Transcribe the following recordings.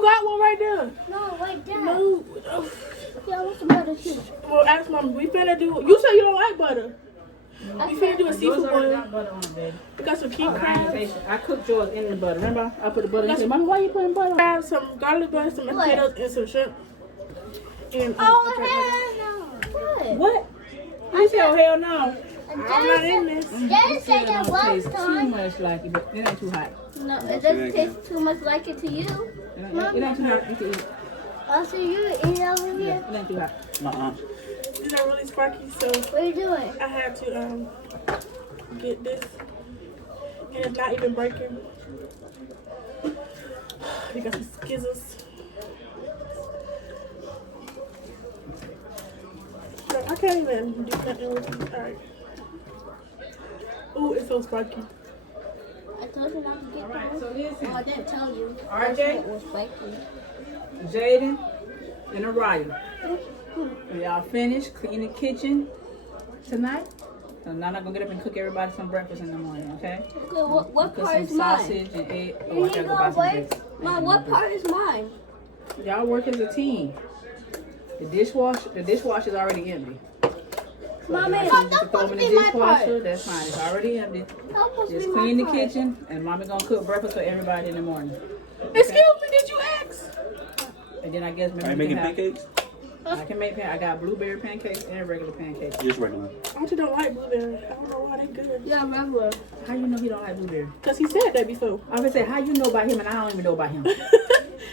You got one right there. No, right there. No. Yeah, I want some butter too. Well, ask mom. We finna do. You said you don't like butter. We finna do a seafood boil. Got butter on it, baby. We got some king crabs. I cooked yours in the butter. Remember? I put the butter in there. Mommy, why you putting butter on? I have some garlic butter, some potatoes, and some shrimp. And What? You said, oh, hell no. I'm not in this. Daddy said that It one tastes too time. much like it, but it ain't too hot. No, it doesn't taste too much like it to you. It ain't too hot. You can eat. Oh, so you eat over here? It ain't too hot. These are really sparky, so What are you doing? I had to get this. And it's not even breaking. We got some skizzles. No, I can't even do nothing with these. Alright. Ooh, it's so sparky. I told you not to get Alright, the so listen. Oh, I didn't tell you. RJ? It was spiky. Jaden and Araya. When y'all finish cleaning the kitchen tonight, so now I'm not gonna get up and cook everybody some breakfast in the morning, okay? Okay, what Cook part some is mine? sausage and egg. You Oh, I need gotta to go buy go some work? eggs. Mom, what part is mine? Y'all work as a team. The dishwasher's already empty. So Mommy, if y'all that's choose to throw supposed them to in be the my part. dishwasher, that's fine. It's already empty. That's supposed to Just be clean my the part. kitchen, and mommy gonna cook breakfast for everybody in the morning. Excuse me, did you ask? And then I guess maybe Are you we making can have, pancakes? I can make I got blueberry pancakes and regular pancakes. Just regular. I just don't like blueberry. I don't know why they good. Yeah, regular. How you know he don't like blueberry? Because he said that before. I was gonna say, how you know about him and I don't even know about him?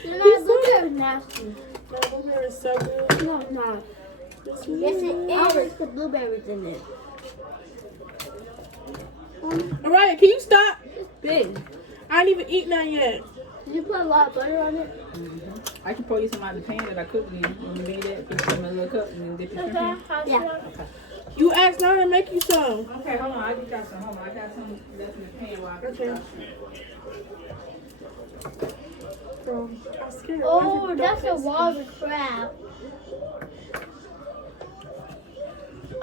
You know, blueberry is nasty. No, blueberry is so good. No, it's not. Yes, Yes, it is. I always put blueberries in it. Alright, can you stop? It's big. I ain't even eat none yet. Did you put a lot of butter on it? I can pour you some out of the pan that I cooked in. When you need that, put some in a little cup and then dip your shrimp in. Yeah. You asked Nana to make you some. Okay, hold on. I just got some. Hold on. I got some left in the pan while I cook. Okay. Bro, I'm scared. Oh, that's a water crab.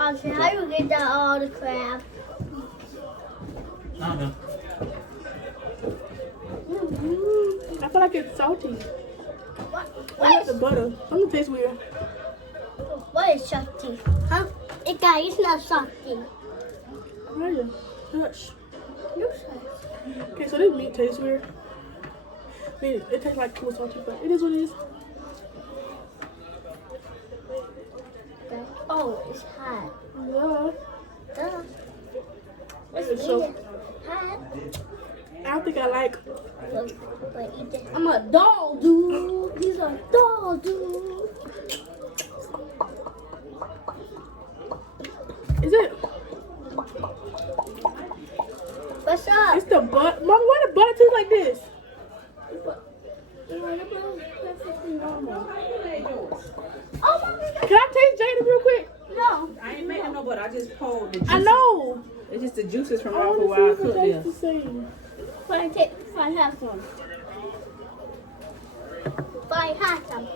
Okay, how you get that all the crab? I feel like it's salty. What? I like the butter. I'm gonna taste weird. What is salty? Huh? It's not salty. Oh yeah. Hush. You said. Okay, so this meat tastes weird. I mean, it tastes like too salty, but it is what it is. Oh, it's hot. Yeah. Duh. It's Let's so. eat it. Hot. I don't think I like. But eat it. I'm a doll, dude. He's a doll, dude. Is it? What's up? It's the butter. Mama, why the butter tastes like this? Oh, Mommy, Can I taste Jada real quick? no. I ain't making no butter. I just poured the juices. I know. It's just the juices from I off of want while I to see cooked if it tastes this. the same. Fine, have some. Fine, have some.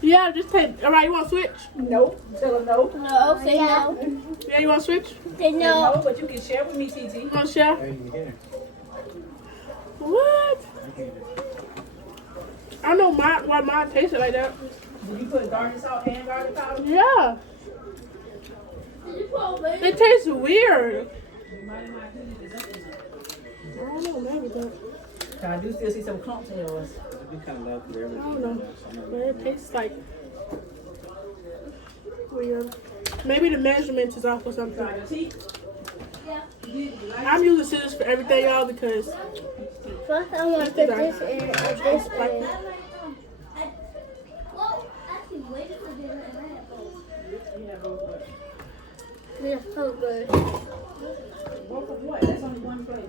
Yeah, just take. Alright, you want to switch? Nope. Tell her no. No, say no. Yeah, you want to switch? Say no. No, but you can share with me, TT. You want to share? What? I know why mine tasted like that. Did you put garlic salt and garlic powder? Yeah. It tastes weird. I don't know, maybe, but I do still see some clumps in yours. You kind of love I don't know. But it tastes like weird. Maybe the measurement is off or something. Try your teeth. I'm using scissors for everything, y'all, because First, I'm gonna put this in and this in. It's so good. Both of what? That's only one flavor.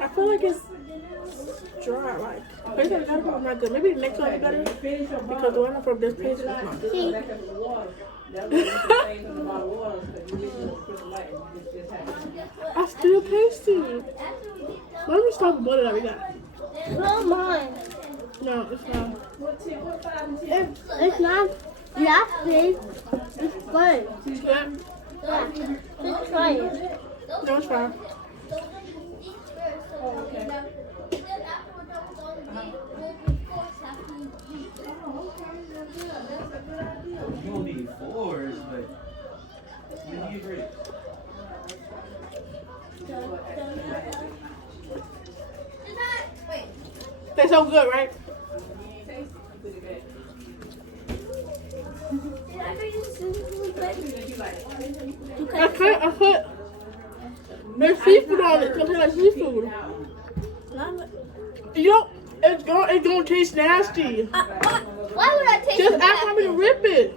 I feel like it's dry. Like, maybe the other one not good. Maybe the next one will be better because the one from this page is not. See, I still taste it. Let me stop the butter that we got. no mine. No, it's not. It's not nasty. It's good. It's good. Yeah, just try it. No, it's fine. You don't need 4s, but you need grapes. They're so good, right? I can't. There's seafood on it. Something like seafood. You know, it's gonna taste nasty. Why would I taste Just the ask mommy to packet? rip it.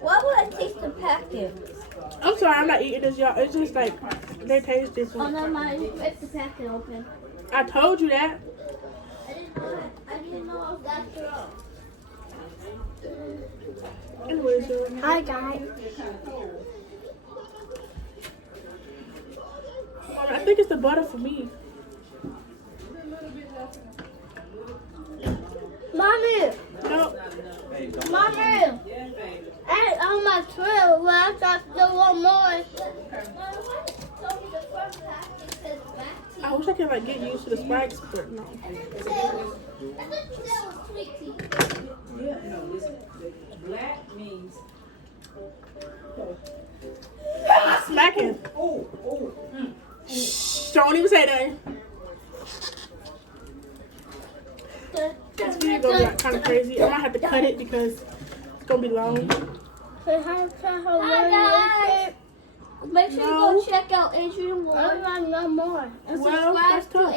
Why would I taste the packet? I'm sorry, I'm not eating this, y'all. It's just like they taste Oh, different. no, mind. Rip the packet open. I told you that. I didn't know I was that strong. Anyways, Hi, guys. I think it's the butter for me. Mommy! No, Hey, don't Mommy! I on my trail, but I got still one more. I wish I could like get used to the spikes, but no. Yeah, no, listen. Black means. I'm smacking. Shh, don't even say that. This video gonna be like, kind of crazy. I might have to cut it because it's gonna be long. Hi, guys. Make sure you go check out Adrian Ward. I want no more. And Well, that's tough.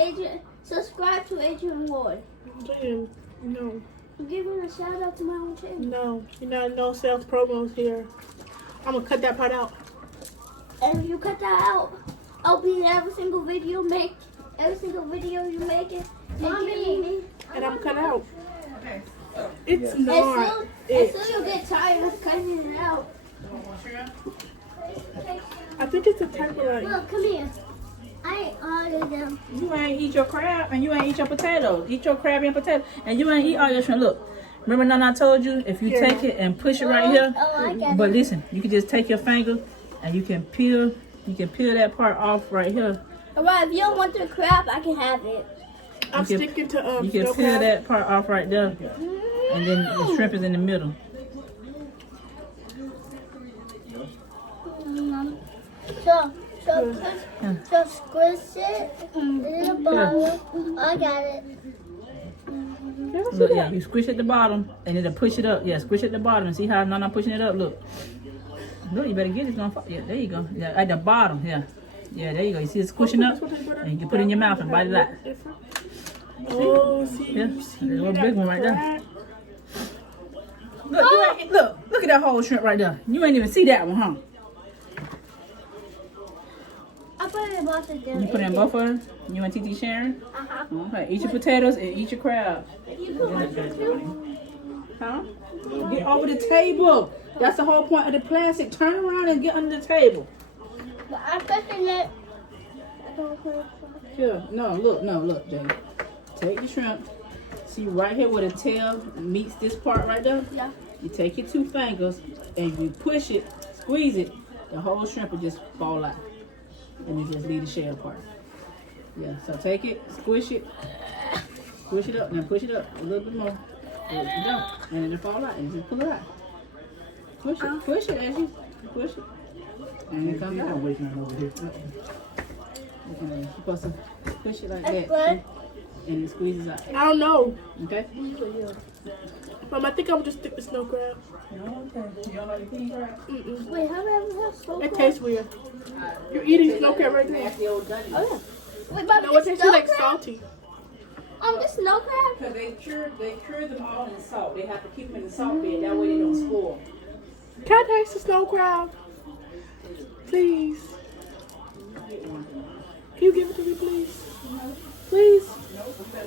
subscribe to Adrian Ward. Damn, no, I'm giving a shout out to my own channel. no, you know, no sales promos here. I'm gonna cut that part out. And if you cut that out, I'll be in every single video you make it. Mommy. And I'm cut out. Okay. It's And not. soon It. you'll get tired of cutting it out. I think it's the type of like. Look, come here. I ordered them. You ain't eat your crab and you ain't eat your potatoes. Eat your crab and potato. And you ain't eat all your shrimp. Look, remember Nana told you if you Yeah. take it and push it right here. Oh, I get But it. listen, you can just take your finger and you can peel that part off right here. Alright, if you don't want the crab, I can have it. I'm You can- sticking to You can snow peel crab. that part off right there. And then the shrimp is in the middle. So squish it in the bottom. I got it. Look, yeah, you squish at the bottom and then to push it up. Yeah, squish at the bottom and see how Nana pushing it up. Look. Look, you better get it. It's gonna fall. Yeah, there you go. Yeah, at the bottom. Yeah. Yeah, there you go. You see it squishing up? And you put it in your mouth and bite it out. Oh, see, Yeah, you see, there's a you got big one right there. crab. Look, you ain't, look at that whole shrimp right there. You ain't even see that one, huh? I put it in both of them. You put it in both of them? You and TT sharing? Uh-huh. Okay, eat your potatoes and eat your crab. You put one too? Huh? Get over the table. That's the whole point of the plastic. Turn around and get under the table. But I'm pushing it. I don't put it. Here, look, Jay. Take the shrimp. See right here where the tail meets this part right there? Yeah. You take your 2 fingers and you push it, squeeze it, the whole shrimp will just fall out. And you just leave the shell part. Yeah, so take it, squish it up, then push it up a little bit more. There you go. And then it fall out and you just pull it out. Push it as you push it. And it comes out. Okay, you're supposed to push it like that. Good. And it squeezes out. I don't know, Okay? but I think I'm just stick to snow crab. No, okay. You don't like the king crab? Mm-mm. Wait, how do I have so It tastes weird. You're eating snow crab right now. Oh, yeah. Wait, but No, it tastes snow like crab? salty. This snow crab? Because they cure them all in salt. They have to keep them in the salt bed. That way they don't spoil. Can I taste the snow crab? Please. Can you give it to me, please? Please.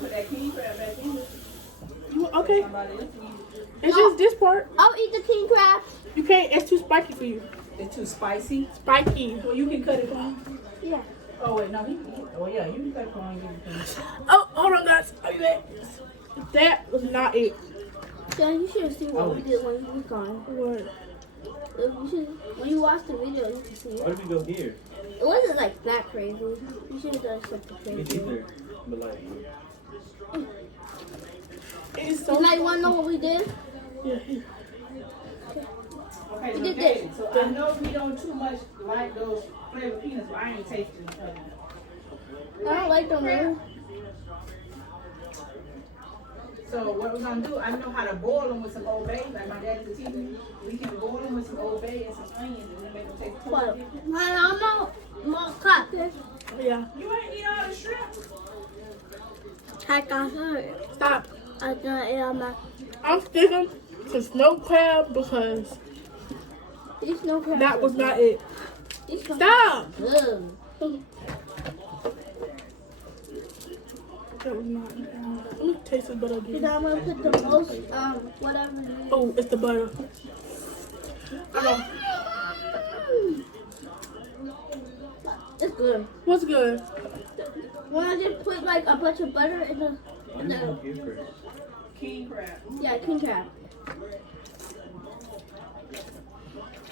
Put that king crab back in there. Okay. Somebody else can use it. It's just this part. I'll eat the king crab. You can't. It's too spiky for you. It's too spicy. Spiky. Well, you can cut it on. Yeah. Oh, wait, no. Oh, yeah, you can cut it on. and give it to me. Oh, hold on, guys. Are you there? That was not it. Yeah, you should have seen what we did when we was gone. What? When you watch the video, you can see Why it. did we go here? It wasn't like that crazy. You should have done something Me crazy. neither. But like, It's You so. might want to know what we did? Yeah. Okay, You did okay. So I know we don't too much like those flavored peanuts, but I ain't tasting them. I don't like them really. So what we're gonna do, I know how to boil them with some Old Bay, like my daddy was teaching me. We can boil them with some Old Bay and some onions and then make them taste totally different. My mom cut this. Yeah. You ain't eat all the shrimp. I got it. Stop. I don't eat all my. I'm sticking to snow crab because These no crab. that was not it. These no Stop. good. That was not it. Let me taste this butter You again. know, I'm gonna put the most whatever it is. Oh, it's the butter. I know. It's good. What's good? When I just put like a bunch of butter in the King crab. yeah, king crab.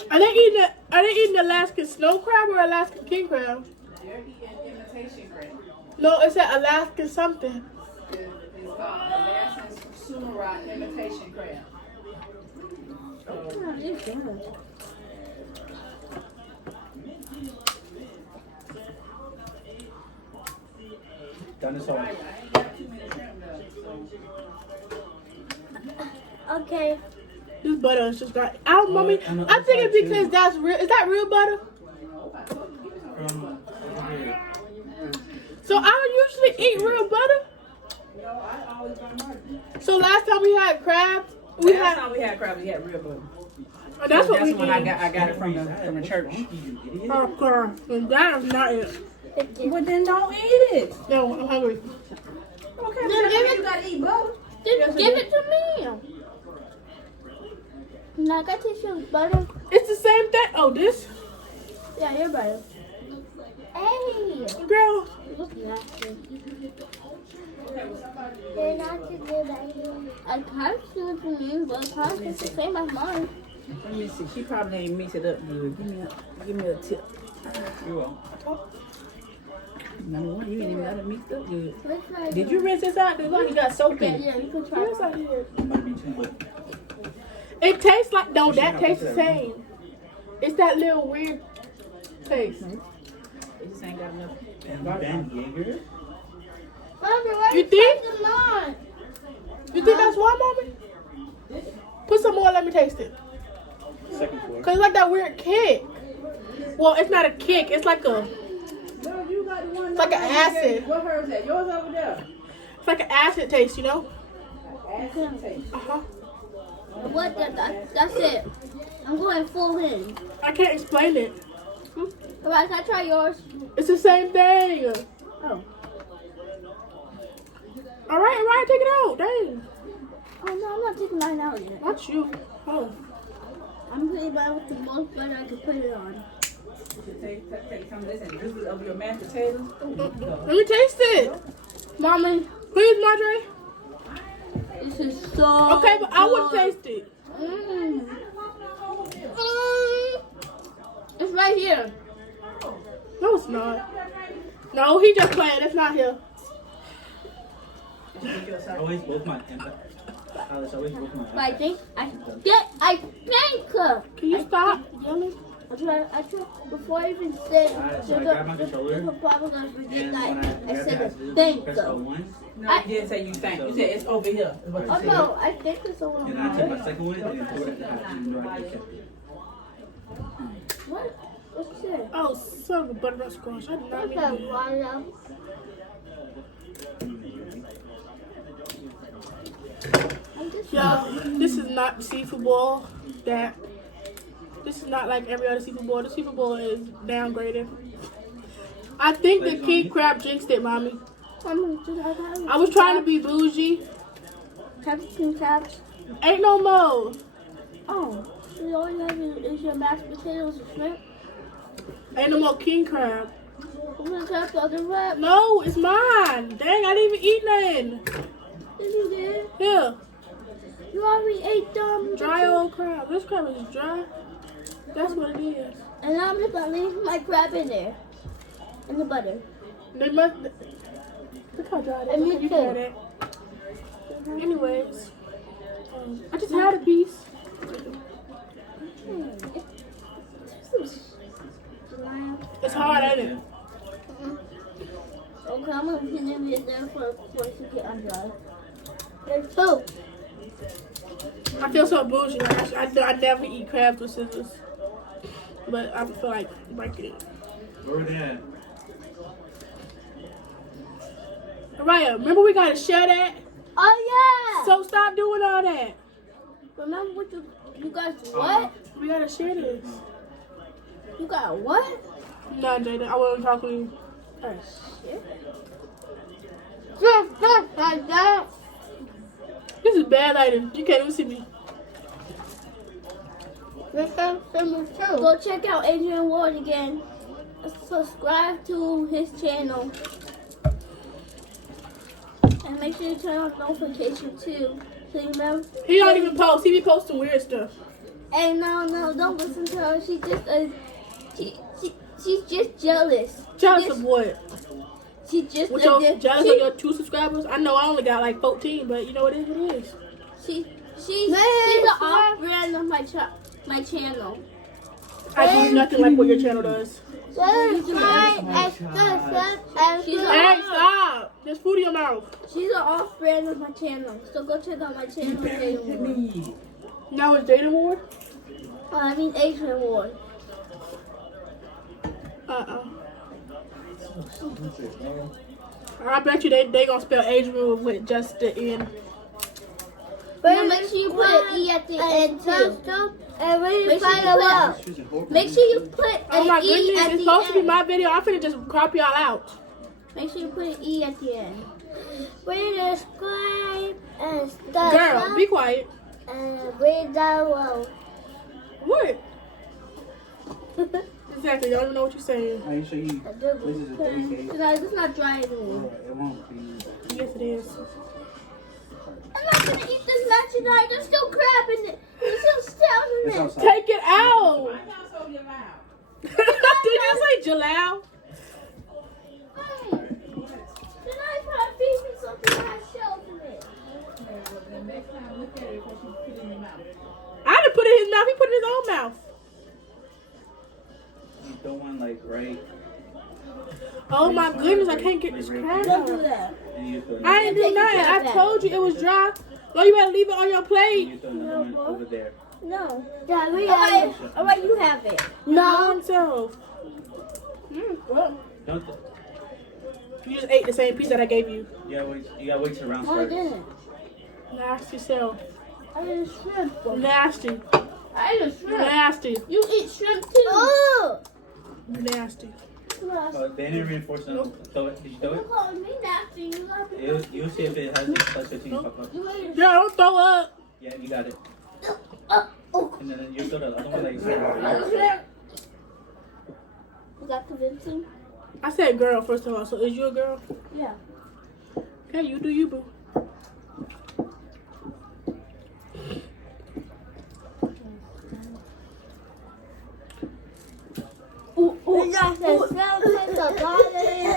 Are they eating Alaskan snow crab or Alaskan king crab? They're eating imitation crab. No, it's an Alaskan something. It's called Alaskan Sumarock imitation crab. Oh, it's good. Done this all. I ain't got too many shrimp left, so. Okay. This butter is just right. I don't, mommy. I know, I think it's that's because too. that's real. Is that real butter? From So I usually eat real butter. No, I always buy mine. So last time we had crabs, we Last had. time we had crab, we had real butter. Oh, that's what we when I did. got it from the church. Oh, girl, and that is not it. Well, then don't eat it. No, I'm hungry. Okay, Then but give it- you gotta eat butter. Just give it to me. Like I taste your butter. It's the same thing. Oh, this Yeah, your butter. Hey. girl. It looks nasty. Okay, well, somebody. They're not too good at you. I kind of see what you mean, but kind of it's the same as mine. Let me see. She probably ain't mix it up good. Give me a tip. You will. Number one, you ain't even got it mixed up good. Let's try Did you rinse this out? Cause look, you got soap in it. Yeah, you can try. Yes, I did. It might be too much. It tastes like no. That tastes the same. It's that little weird taste. It just ain't got enough. Van Jaeger? Mommy, why You think? taste mine? You think that's why, mommy? Put some more. Let me taste it. Second floor. Cause it's like that weird kick. Well, it's not a kick. It's like a. No, you got the one. It's like an acid. What hers at? Yours over there. It's like an acid taste, you know? Acid taste. Uh huh. What? That's it. I'm going full in. I can't explain it. Alright, can I try yours? It's the same thing. Oh. All right, take it out. Dang. Oh no, I'm not taking mine out yet. Not you. Oh. I'm putting mine with the most butter I can put it on. Take some of this and drizzle it over your mashed potatoes. Let me taste it. Mommy, please, Marjorie. This is so Okay, but I would good. taste it. Mm. It's right here. No, it's not. No, he just playing. It's not here. Always both my Alice, always both my But I think. Can you stop yelling? I tried, before I even said, So I grabbed my controller, you're probably going to forget and that. when I I grabbed said it, a I thank pressed you. L1, No, you didn't say you think. You said it's over here. Is what you Oh said. no, I think it's over and then I took my second one and then threw it at the house, even though I kept it. What? What's it? Oh, son of a butternut squash. I did not What's mean that, to. Wanda? Y'all, this is not seafood bowl. This is not like every other seafood bowl. The seafood bowl is downgraded. I think the king crab jinxed it, mommy. I was trying to be bougie. Captain crabs. Ain't no more. Oh, so you always have is your mashed potatoes and shrimp? Ain't no more king crab. I'm gonna cut the other wrap. No, it's mine. Dang, I didn't even eat nothing. Yes, you did. Here, You already ate them. dry old crab. This crab is dry. That's what it is. And now I'm just gonna leave my crab in there. In the butter. They must. Look how dry it And is. me Look, you too. can have that. Anyways, I just had a piece. It's hard, ain't it? Okay, I'm gonna put them in there for it to get undried. There's two. I feel so bougie. Like I never eat crabs with scissors. But I feel like breaking it. Where they at? Mariah, remember we gotta share that? Oh yeah. So stop doing all that. Remember what you guys what? We gotta share this. You got what? No, Jada, I wasn't talking to you. Oh shit. Just like that. This is bad lighting. You can't even see me. Go check out Adrian Ward again. Subscribe to his channel. And make sure you turn on notifications too. So you know. He don't even post. He be posting weird stuff. Hey, no, don't listen to her. She's just jealous. Jealous of what? She's just With your jealous of your 2 subscribers? I know I only got like 14, but you know what it is. She's the off-brand of my channel. I do nothing like what your channel does. Hey, Hey, stop! There's food in your mouth. she's the off-brand of my channel. So go check out my channel. Adrian Ward. Now it's Jada Ward? I mean Adrian Ward. I bet you they gonna spell Adrian with just the N. Now make sure you put an E at the end too. Make sure you put Oh my an E goodness, at it's the supposed to be end. my video. I'm finna just crop y'all out. Make sure you put an E at the end. Subscribe and Girl, be quiet. and read that well. What? Exactly, I don't even know what you're saying. I show you. This is a 3K. It's not dry anymore. It won't be. Yes, it is. I'm not gonna eat this match tonight. There's still crab in it. There's still scales in It's it. outside. Take it out. Why y'all so loud? Did you say Jalal? Tonight, I'm feeding something that has shells in it. The next time, look at it before you put it in your mouth. I didn't put it in his mouth. He put it in his own mouth. You throw one like right. Oh my goodness, I can't get this crab Don't do out. that. And you throw I didn't do nothing. I told you it was dry. No, you better leave it on your And plate. you throw another one over there. No. Yeah, we Alright, you have it. No. Himself. Well, Don't. you just ate the same piece that I gave you. You gotta wait till round No, I starts. didn't. Nasty self. I ate shrimp. Nasty. I ate a shrimp. Nasty. You eat shrimp too. Oh! Nasty. They didn't reinforce it. Throw it. Did you throw You it? calling me nasty. You got me. You'll see if it has any plus 15 pop up. You ate Girl, don't throw up. Yeah, you got it. Oh. And then you throw the other one like You got convincing? I said girl first of all, so is you a girl? Yeah. Okay, you do you, boo.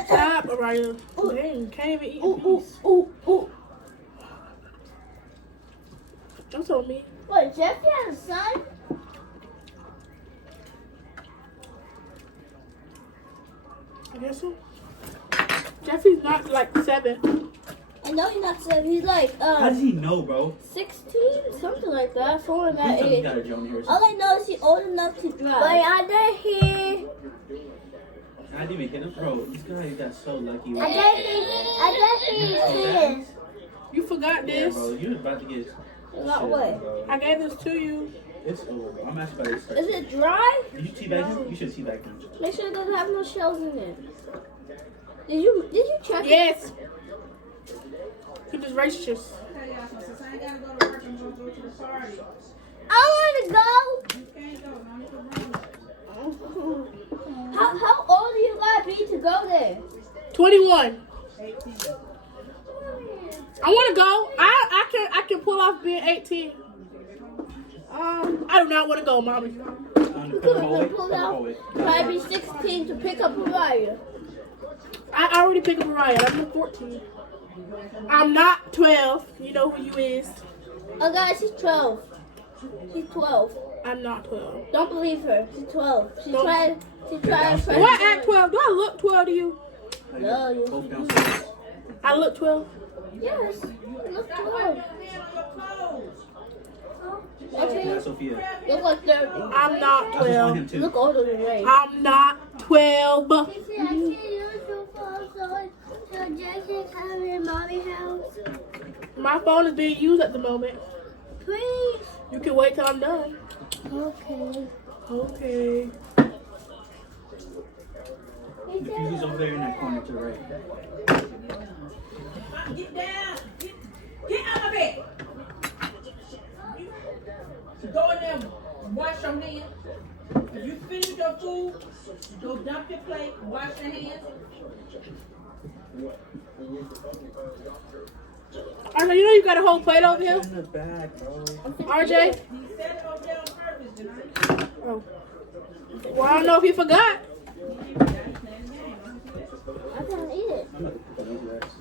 Stop, Mariah. Dang, can't even eat a piece. Don't tell me. What, Jeffy had a son? I guess so. Jeffy's not like 7. I know he's not 7. He's like, How does he know, bro? 16? Something like that. Somewhere in that Please tell me he age. got a Joan here. All I know is he's old enough to drive. Wait, are they here? I didn't even hit him, bro. This guy got so lucky. Are they here? You forgot Yeah, this. bro. You was about to get. Not shit, what? bro. I gave this to you. It's over. Bro. I'm actually about to Is it dry? Did you teabag him? You should teabag him. Make sure it doesn't have no shells in it. Did you check it? Yes. He was racist. Tell y'all something. Since I ain't gotta go to work, I'm gonna go to the party. I want to go. You can't go. Now you can run. How old do you gotta be to go there? 21. 18. I want to go. I can pull off being 18. I do not want to go, mommy. You could pull out. Probably be 16 to pick up Mariah. I already picked up Mariah. I'm 14. I'm not 12. You know who you is. Oh, guys, she's 12. She's 12. I'm not 12. Don't believe her. She's 12. She Don't- tried. She tried. Do I act 12? Do I look 12 to you? No, you. Both downstairs. I look 12. Yes. You look 12. Okay. Yeah, Sophia. You look like 30. I'm not I just want 12. him You too. look older than Ray. I'm not 12. I can't use your phone, so Jackson come in mommy's house. My phone is being used at the moment. Please. You can wait till I'm done. Okay. Okay. The fuse's over there in that corner to the right. Get down. Get out of bed. Go in there and wash your hands. If you finish your food, go dump your plate, wash your hands. RJ, you know you got a whole plate over here? In the back, bro. RJ? He said it over there on purpose tonight. Oh. Well, I don't know if you forgot. I can't eat it.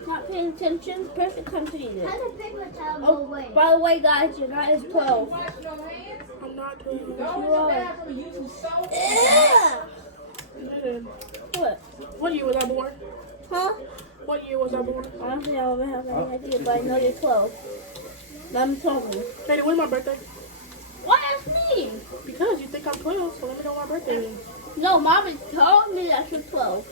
Not paying attention. Perfect time to eat it. I can pick my child Oh, away. by the way, guys, your guy is 12. Wash your hands. I'm not 12. Go in the bathroom and use some soap. Yeah. What? What year was I born? Huh? What year was I born? Honestly, I don't have any idea, but I know you're 12. Let me tell you. Katie, when's my birthday? Why ask me? Because you think I'm 12, so let me know my birthday is. No, Mommy told me that you're 12.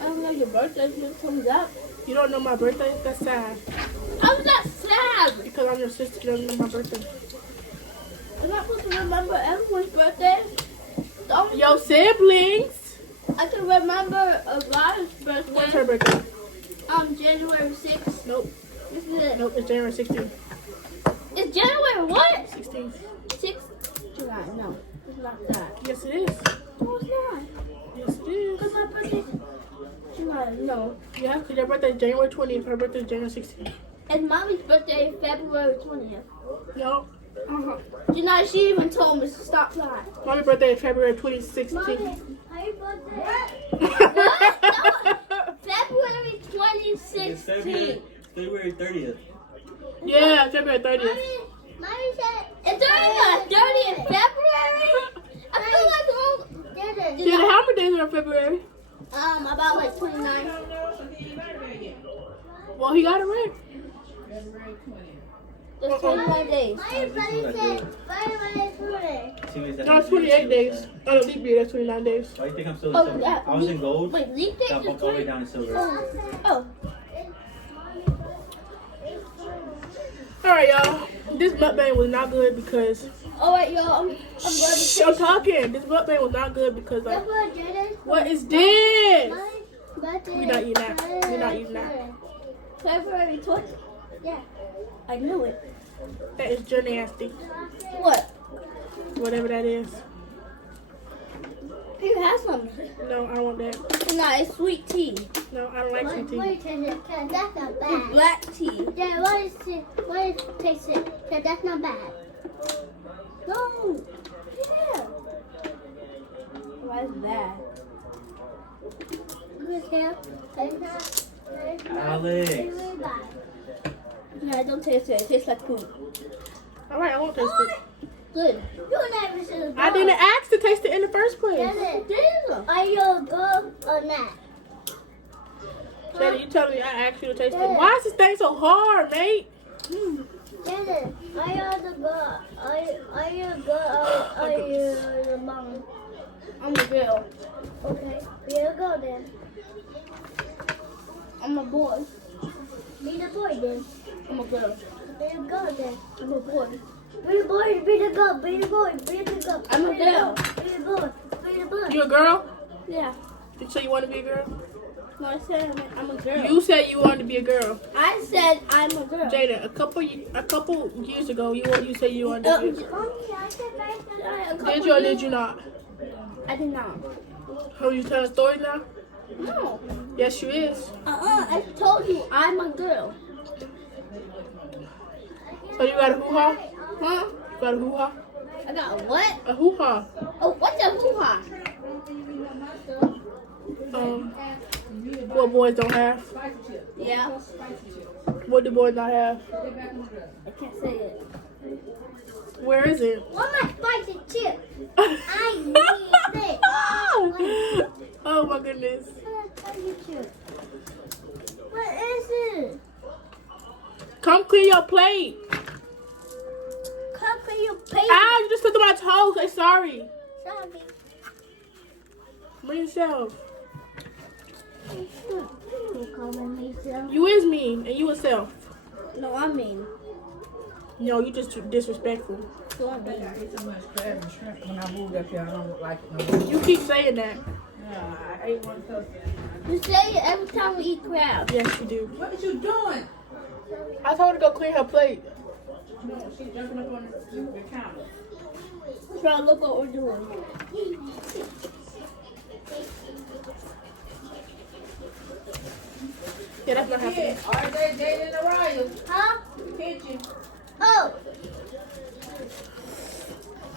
I don't know your birthday just comes up. You don't know my birthday? That's sad. I'm not sad. Because I'm your sister, you don't know my birthday. I'm not supposed to remember everyone's birthday. The only Yo, siblings! I can remember a guy's birthday. When's her birthday? January 6th. Nope. This is it. Nope, it's January 16th. It's January what? 16th. 6th July. No, it's not that. Yes, it is. No, it's not. Yes, it is. Because my birthday July. No. Yeah, because your birthday is January 20th, her birthday is January 16th. And Mommy's birthday is February 20th. No. You know, she even told me to stop lying. Mommy's birthday is February 2016. Mommy, happy birthday. February It's 2016. February 30th. Yeah, February 30th. Mommy said. It's already 30th February? I feel like Yeah, how many days are in February? about like 29. Well, he got it right. There's 29 days. My buddy said, bye. No, it's 28 days. I don't leap year, that's 29 days. Why do you think I'm still in Oh, silver? yeah. I was in gold. Wait, leap days Got is bumped all the way 20. down to silver. Oh, Alright, y'all. This mukbang was not good because... alright, y'all. I'm Shh, I'm talking. This mukbang was not good because, like... What is this? We're not eating that. We're not eating that. February 20th. Yeah. I knew it. That is just nasty. What? Whatever that is. You have some. No, I don't want that. Nah, it's sweet tea. No, I don't like sweet tea. Wait, cause that's not It's bad. black tea. Yeah, what is taste it? Cause that's not bad. No. Yeah. Why is that? Good hair. Alex. Yeah, don't taste it. It tastes like poop. Alright, I won't taste it. Good. You never should have. I didn't ask to taste it in the first place. Are you a girl or not? Daddy, you telling me I asked you to taste it? Why is this thing so hard, mate? Janet, are you the girl? Are you a girl or are you the mom? I'm a girl. Okay, be a girl then. I'm a boy. Be the boy then. I'm a girl. Be a girl then. I'm a boy. Be the boy, be the girl, be the boy, be the girl. I'm a Be the girl. Be the boy, be the boy. You a girl? Yeah. You say you want to be a girl? No, I said I'm a girl. You said you wanted to be a girl. I said I'm a girl. Jada, a couple years ago, you said you wanted to be a girl. Mommy, I said nice. Did you or did you not? I did not. Are you telling stories now? No. Yes, you is. I told you I'm a girl. So you got a hoo-ha? Huh? You got a hoo-ha? I got a what? A hoo-ha. Oh, what's a hoo-ha? What boys don't have. Yeah. What do boys not have? I can't say it. Where is it? What my spicy chip? I need it. Oh my goodness. Spicy chip. What is it? Come clean your plate. Come clean your plate. Ow, you just took my toes. I'm sorry. Sorry. Bring yourself. You calling me self? You is mean, and you a self. No, I mean. No, you just disrespectful. So I mean. I ate so much crab and shrimp when I moved up here. I don't like it no more. You keep saying that. Yeah, I ate one cup. You say it every time we eat crab. Yes, you do. What are you doing? I told her to go clean her plate. No, she's jumping up on the counter. Try to look what we're doing. Yeah, that's not happening. RJ, Jaden, and Araya. Huh? Kitchen. Oh.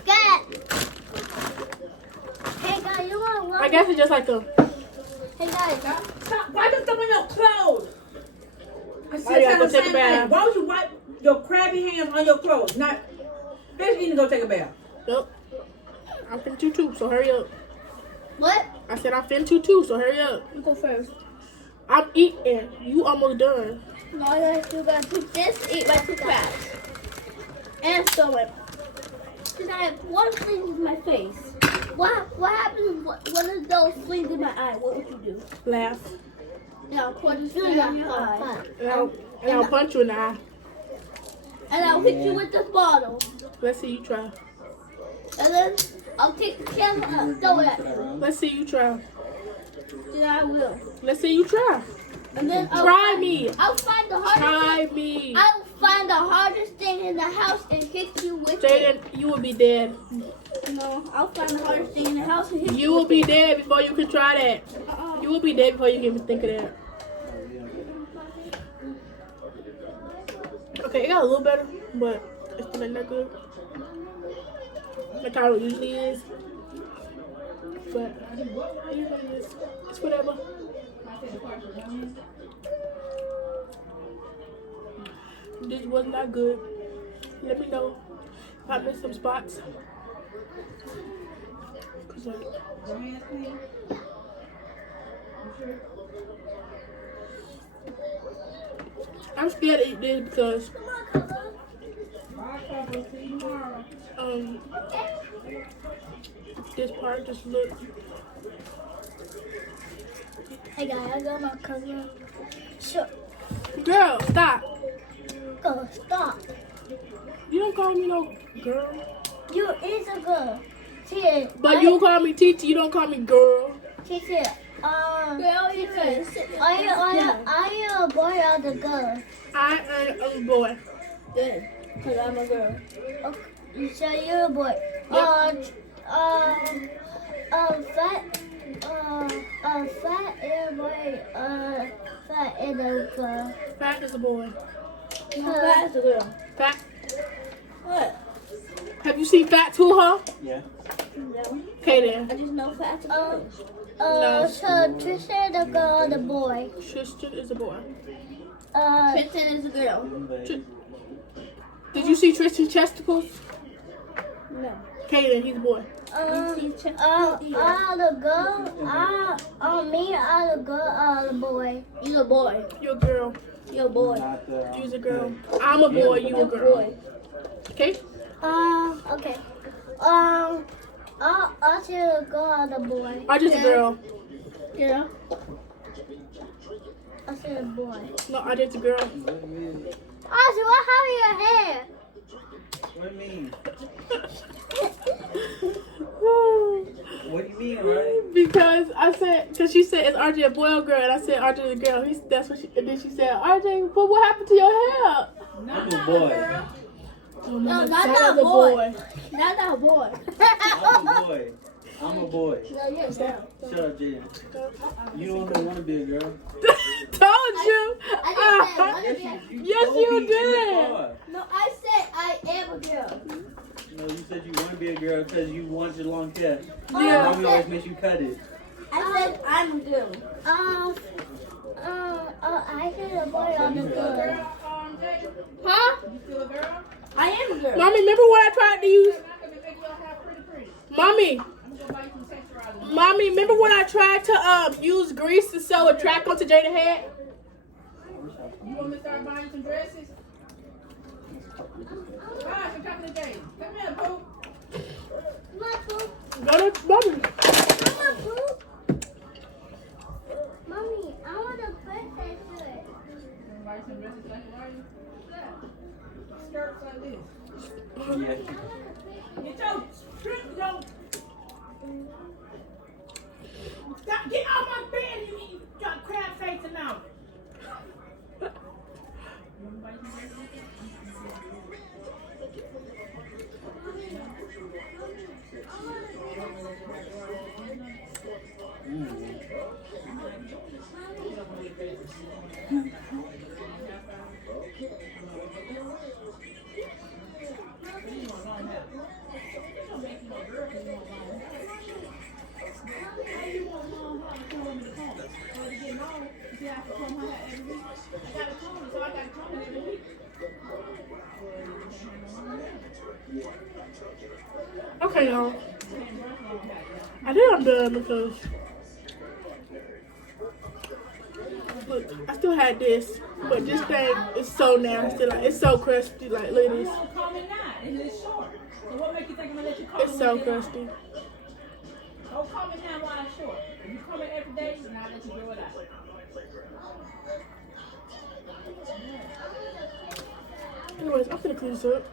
Dad. Hey guys, you want one? I guess it's just like a. Hey guys. Stop. Why you stuff on your clothes? I Oh, said yeah, the go take a same bath. thing. Why would you wipe your crabby hands on your clothes? Not. Bitch, you need to go take a bath. Yup. I'm fin too, so hurry up. What? I said I'm fin too, so hurry up. You go first. I'm eating. You almost done. No, I still gotta put this, eat my two crabs. And so it. Because I have one fleas in my face. What happens if one of those fleas in my eye? What would you do? Laugh. Now put a fleas in your eye. And I'll punch you in the eye. And I'll hit you with the bottle. Let's see you try. And then I'll take the camera up, throw it at you. Let's see you try. Then I will. Let's see you try. And then Try me. I'll find the hardest Try thing. me. I'll find the hardest thing in the house and hit you with Jaden, it. you will be dead. No, I'll find the hardest thing in the house and hit you. You will with be it. dead before you can try that. You will be dead before you can even think of that. Okay, it got a little better, but it's still not that good. That's how it usually is. But it is what it is. It's whatever. This was not good. Let me know if I missed some spots. 'Cause, I'm scared to eat this because this part just looks. Hey guys, I got my cousin. Sure. Girl, stop. Go, stop. You don't call me no girl. You is a girl. She But you call me Titi, you don't call me girl. She said, Girl, you can sit are you a boy or the girl? I am a boy. Good, because I'm a girl. Okay, so you're a boy. Fat is a boy. Fat is a girl. Fat is a boy. That's a girl. Fat. What? Have you seen Fat to her? Yeah. No. Okay then. I just know fat's a girl. No. So Tristan is a girl, the boy. Tristan is a boy. Tristan is a girl. Did you see Tristan's testicles? No. Okay then, he's a boy. The girl, me, the girl, the boy. You're a boy. You're a girl. You're a boy. Not, You's a girl. I'm a boy, you a You're a girl. boy. Okay? Okay. I'll see the girl, the boy. I'm just a girl. Yeah. I'll see the boy. No, I'm just a girl. Ozzy, what happened to your hair? What do you mean? What do you mean, right? Because I said, because she said, is RJ a boy or girl? And I said, RJ is a girl. That's what she, and then she said, RJ, but what happened to your hair? I'm a boy. Oh, No, not that that was a boy. Not that boy. I'm a boy. I'm a boy. No, you're a girl. Shut up, Jaden. You don't want to be a girl. Told you. I just said, what if Yes, told you me in the did. car. No, I said I am a girl. No, you said you want to be a girl because you want your long hair. Yeah. Mommy always makes you cut it. I said I'm a girl. I see the boy on the girl. Huh? You still a girl? I am a girl. Mommy, remember when I tried to use? I'm gonna make y'all have pretty. Mommy, I'm gonna buy you some texturizer. Mommy, remember when I tried to use grease to sew a track onto Jada head? You want me to start buying some dresses? Gosh, I'm talking to Jay. Come here, Pooh. Go to Mommy. Mommy, I want to put that shirt. Buy some dresses like you? Yeah. Skirts like this. Yeah. Get your strip, yo. Stop, get off my bed, you got crab face now. Okay, y'all. I think I'm done because look, I still had this, but this thing is so nasty. Like it's so crusty. Like look at this. Comb it now, and it's short. So what make you think I'm gonna let you comb It's so crusty. Don't comb it now while it's short. If you comb it every day, then I'll let you grow it out. Anyways, I'm gonna clean this up.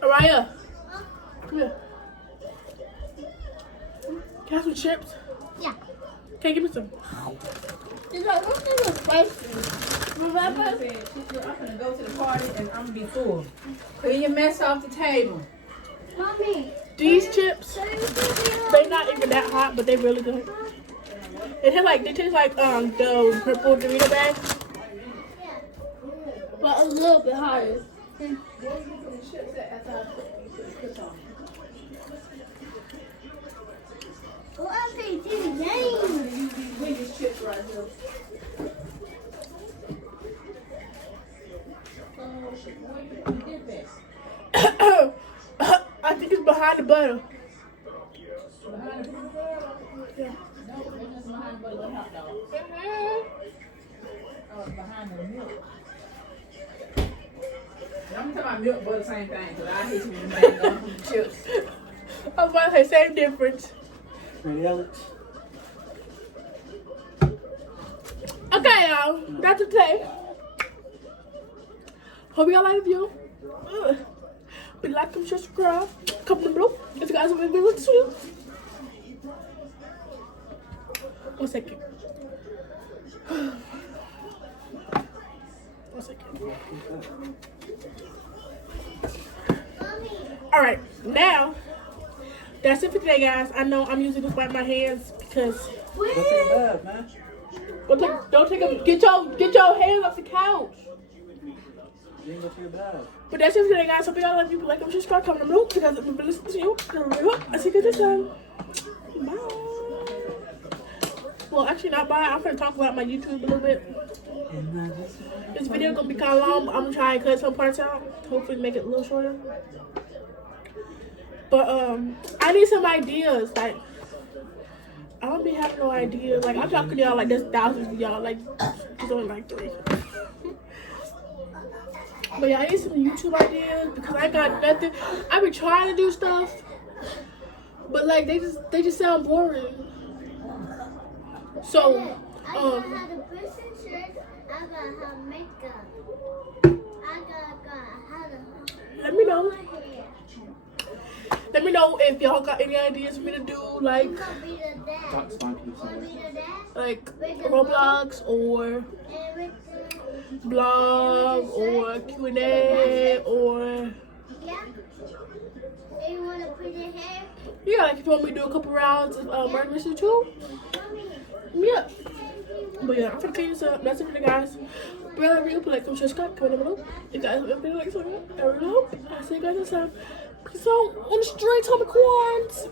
Araya, come here. Can I have some chips? Yeah. Can you give me some? This is spicy. Remember? I'm gonna go to the party and I'm gonna be full. Clean your mess off the table. Mommy, These chips, they're not even that hot, but they're really good. They taste like those purple Dorito bags. But a little bit hotter. Oh, I paid $10. Biggest chips right here. I think it's behind the butter. Yeah. Behind the milk. I'm talking about milk butter, same thing, because I hate when you make them chips. I was about to say same difference. Ready, Alex? Okay, y'all. That's it today. Hope y'all like the video. Be like, comment, share, subscribe. Comment below if you guys want me to do this video. 1 second. 1 second. Alright, now that's it for today, guys. I know I'm using this wipe my hands because Don't take a bath, man. don't take a get your hands off the couch. You ain't go take a bath. But that's it for today, guys. Hope y'all like people like them, subscribe, comment below. If you guys have been listening to you, I'll see you guys next time. Bye. Well, actually not bye. I'm gonna talk about my YouTube a little bit. This video gonna be kind of long, but I'm gonna try and cut some parts out. Hopefully make it a little shorter. But I need some ideas. Like I don't be having no idea. Like I'm talking to y'all like there's thousands of y'all. Like there's only like 3. But yeah, I need some YouTube ideas because I got nothing. I been trying to do stuff, but like they just sound boring. So I got how to brush the shirt. I got how to makeup. I got how to let me know. my hair. Let me know if y'all got any ideas for me to do, like I'm gonna be the dad. Talk to my people. Wanna be the dad? like Roblox or And with the blog or Q&A or yeah. And you wanna put your hair? yeah, like if you want me to do a couple rounds of murder mystery too. Mommy. Yeah. But yeah, I'm gonna clean this up. That's it for the guys. Brother, you like, comment, subscribe, comment down below. If you guys have been like something, I really hope. I'll see you guys next time. Peace out on the streets, homie, Quans.